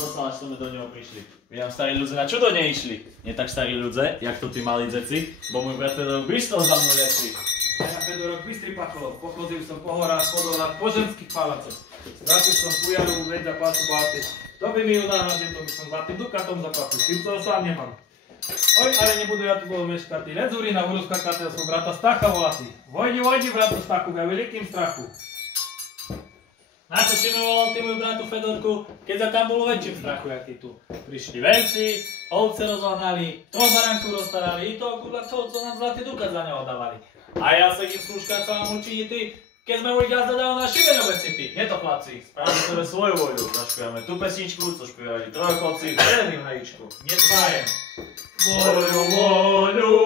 dostal, až sme do neho prišli. Vy nám starí ľudze na čo do nej išli? Nie tak starí ľudze, jak to tí malí dzeci, bo môj brat Fedorok Bystro za mnou liesli. Ja Fedorok Bystrý pachol, pochodil som po horách, po dolách, po ženských palácoch. Stratil som Pujaru, Veď a Pácu Báty. To by mi ju náhradil, to by som 2 dukatom zaplatil, s tým toho sám nemám. Oj, ale nebudu ja tu bol meškatý. Ledzurina, budu skakať som brata Stacha volatý. Vojdi, bratu Stachu, ja veľkým strachu. Na čo si mi volal ty môj bratu Fedorku, keď sa tam bolo väčším strachu, jak ty tu. Prišli venci, ovce rozohnali, toho baránku rozstarali, i toho kurva toho, co nám zlatý dukat za neho dávali. A ja sedím skúškať sa vám učí ty, keď sme boli gazda dávno na šibeňové sypy. Nie to chlapci, správne sebe svoju voľu. Zašpívame tú pesničku, co špívali trojcholci, predným hajíčku. Nedbájem. Voľu,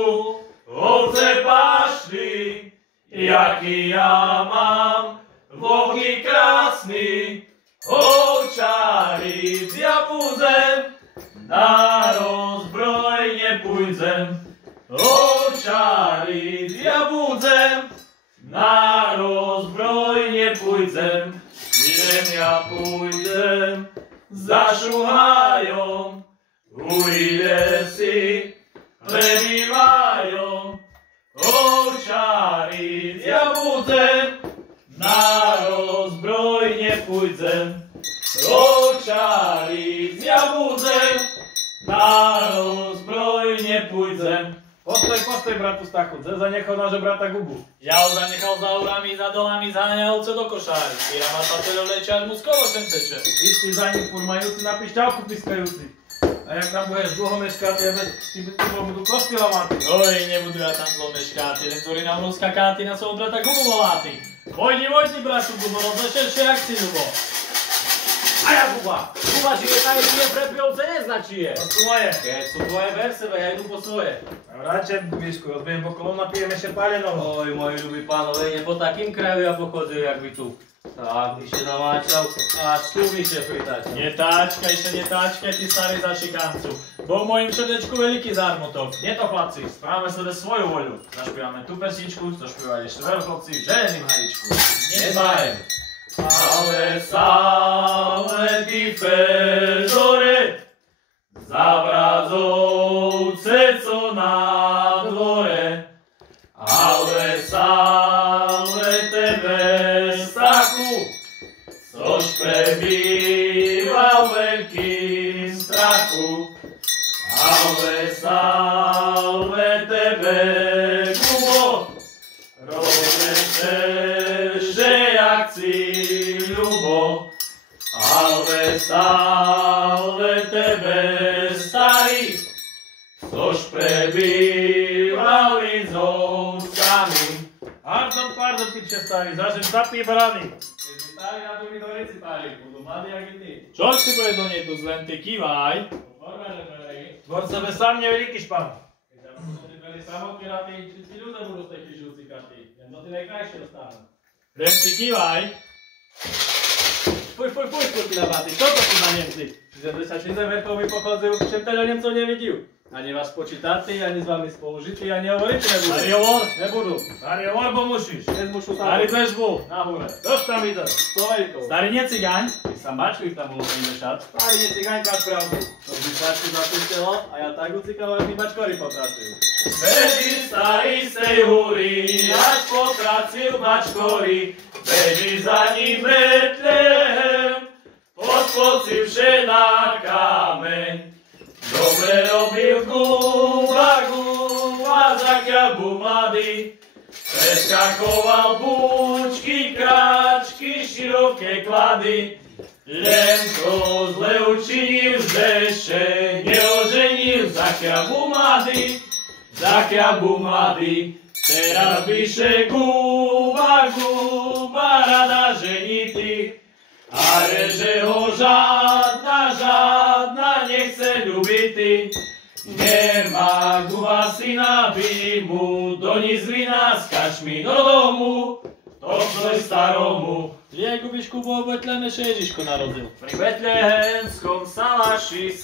ovce pašli, jaký ja mám. Vlky krásny, ovčári z Japúzem, na rozbroj nepújdem. Ovčári z Japúzem, na rozbroj nepújdem. Ja pújdem za šuhajom, ujde si prebývajom. Ovčári z Japúzem, na rozbroj nepújdem. Ovčári z Japúzem, na rozbroj nepújdem. Postoj, bratu Stachu, zanechal nášho brata Gubu. Ja ho zanechal za urami, za dolami, zaháňal ovce do košári. Kýra má papeľov leče, až mu z kološem teče. Istý za ním furmajúci, na pišťalku piskajúci. A jak tam budeš dlho meškať, ti budú kostila máty. Oj, nebudu ja tam dlho meškať, Ledzurina budú skakáty na svojho brata Gubu voláty. Vojdi, bratu Gubo, rozlečeš akci, Gubo. A ja Guba žije tady, čije prepijovce neznačije. To sú moje. Keď sú tvoje versebe, ja idu po svoje. Radšej, Bišku, rozbijem pokolom, napijem ešte palenovo. Oj, moji ľubí pánové, nie po takým kraju ja pochodzil, jak vy tu. Tak, vyše namáčal, až tu vyše pritáčal. Netáčkaj, ty starý zašikancu. Bol v mojim srdečku veľký zármutok. Nie to chlapci, správame sebe svoju voľu. Zašpívame tú pesničku, čo špívali štvrcholci v železným hajíčku. Nedbájem. Ale ty Fedore, za vrazovce, co na dvore. Ale tebe Stachu, což prebýval veľkým strachu. Ale tebe Gubo, rozlečeš, že jak si ľubo. Ale tebe starý, což prebývali s ovcami. Pardon, piče starý, zažem zapí brany. Keď si starý na tu mi do reci pári, budú mladí jak i ty. Čož si bude do nej tu zlen, ty kývaj. Tvor sebe sám neveľký špan. Keď sa budú ty boli samotní na tí ľudia budú z tej križúci každý. Len do ty najkrajšie dostanú. Len ty kývaj. Fuj, ty na báty, čo to tu na Nemci? Že sa verkov mi pochodzujú, všem teda Nemcov nevidí. Ani vás počítatí, ani s vami spolužití, ani hovoriť nebudú. Ani hovor? Nebudú. Starý hovor, bo musíš. Nezmušu sa. Starý bežbu, na hore. Dož tam ide. Stovejkou. Starý necigaň, ty sa mačku ich tam bolo primešať. Starý necigaň, máš pravdu. To by sačku zapustilo a ja tak ucikal, jak mi bačkory potracujú. Beží starý z tej húry, až potracil bačkory. Beží za ním Betlehem, podpocivše na kameň. Dobre robil Guba, zakiaľ mladý. Preskakoval búčky, kráčky, široké klady. Len to zle učinil, že ešte neoženil. Zakiaľ mladý. Teraz píše Guba, rada ženity. Ale že ho žádna nechce ľubity. Nemá Guba syna, by mu doniesť vina s kačmi do domu, to tvoj staromu. Je, Gubišku, bol v Betleheme, že Ježiško narodil. Pri betlehemskom salaši,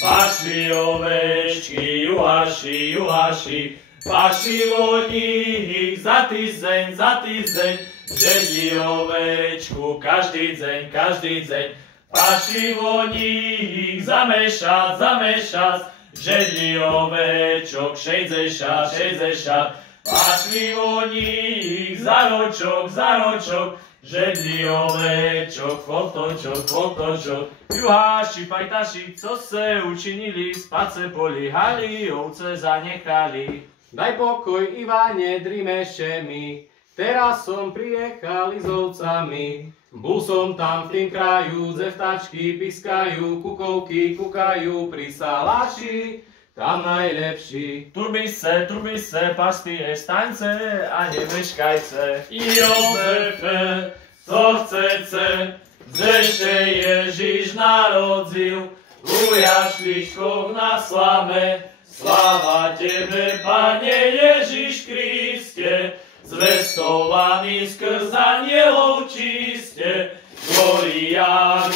pašli ovečky, juhaši, pašilo nich za týždeň, žedli ovečku každý deň. Pašli voník zamieszać, żedli ovečok 60. Pašli voník za ročok, žedli ovečok, fotočok. Juháši, pajtaši, co se učinili, spať se políhali, ovce zanechali. Daj pokoj, Ivane, drimeše mi, teraz som priechal s ovcami. Bol som tam v tým kraju, ze vtačky piskajú, kukovky kukajú pri saláši, tam najlepší. Turbi se, pastie, staňce a nemeškajce. Jozefe, co chcete, zdešte Ježiš narodzil, u jašličkoch na slame. Sláva tebe, Pane Ježiš Kriste, zvestovaný skrz anielov čiste. Gloria,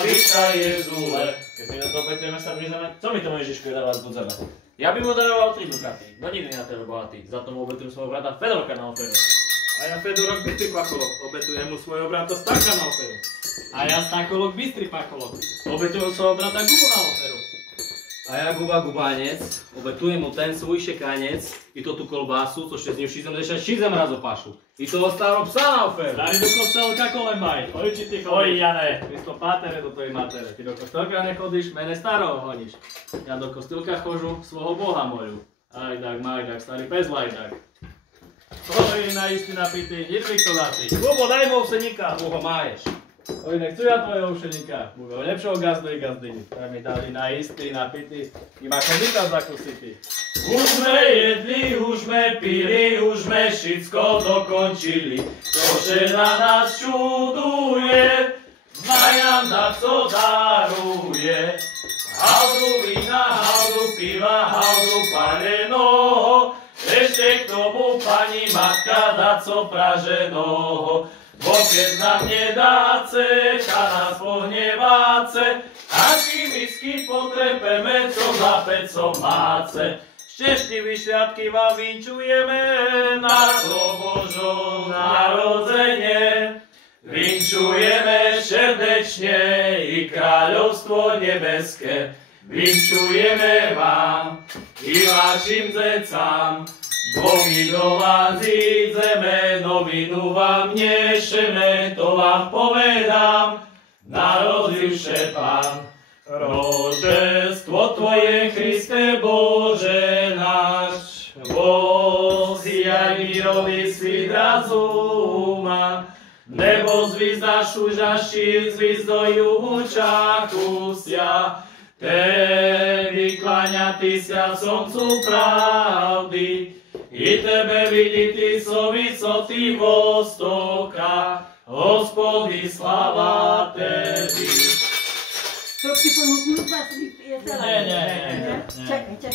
vítaj Jezule. Keď si na to opetujeme sa blížame, co mi tomu Ježišku je dávať budzeme? Ja by mu dával 3 dukaty, no nikdy na tebe bohatý. Za to mu obetujem svojho brata Fedorka na oferu. A ja Fedorok Bystrý Pacholok, obetujem mu svojho brata Stanka na oferu. A ja Stankolok Bystrý Pacholok, obetujem svojho brata Gubu na oferu. A ja Guba Gubanec, obetujem mu ten svůj šekanec, i to tu kolbásu, což je z něj 76 raz opašu. I toho starého psa na oferu. Tady do kostelka kolembaj, či ty chodíš? Oj, Jane. Kristo pátere do tvojej matere, ty do kostelka nechodíš, mene starého honíš. Ja do kostelka chožu svojho Boha moju. Ajdak, majdak, starý pes lajdak. Oj, na istý napitý, nitrik to zatý. Gubo, daj mu ovseníka. Koho máješ? Oj, nechcú ja tvojho ušeníka. Mluví o lepšieho gazdu i gazdini. Tak mi dali na istý, napitý, iba konzita zakusitý. Už sme jedli, už sme pili, už sme všetko dokončili. To, že na nás čuduje, znaj nám dá, co daruje. Haldu vína, haldu piva, haldu palenoho, ešte k tomu pani matka dá, co praženoho. Bo keď nám nedáce, a nás pohneváce, a či misky potrepeme, co za pecom máce. Šťastný sviatky vám vinčujeme na to Božo narodzenie. Vinčujeme srdečne i kráľovstvo nebeské. Vinčujeme vám i vašim decám. Bohy do vás ideme, novinu vám nešeme, to vám povedám, narodil še Pán. Rožestvo Tvoje, Kriste Bože náš, vosiaj mírový svít razuma, nebo zvizda šužaši, zvizdoju učachu sia, Tebi kláňatý sia slncu pravdy, i tebe vidíti so vysotý vostoka, Hospody, sláva Tebi. To si pomôcť, je celá. Nie. Čakaj.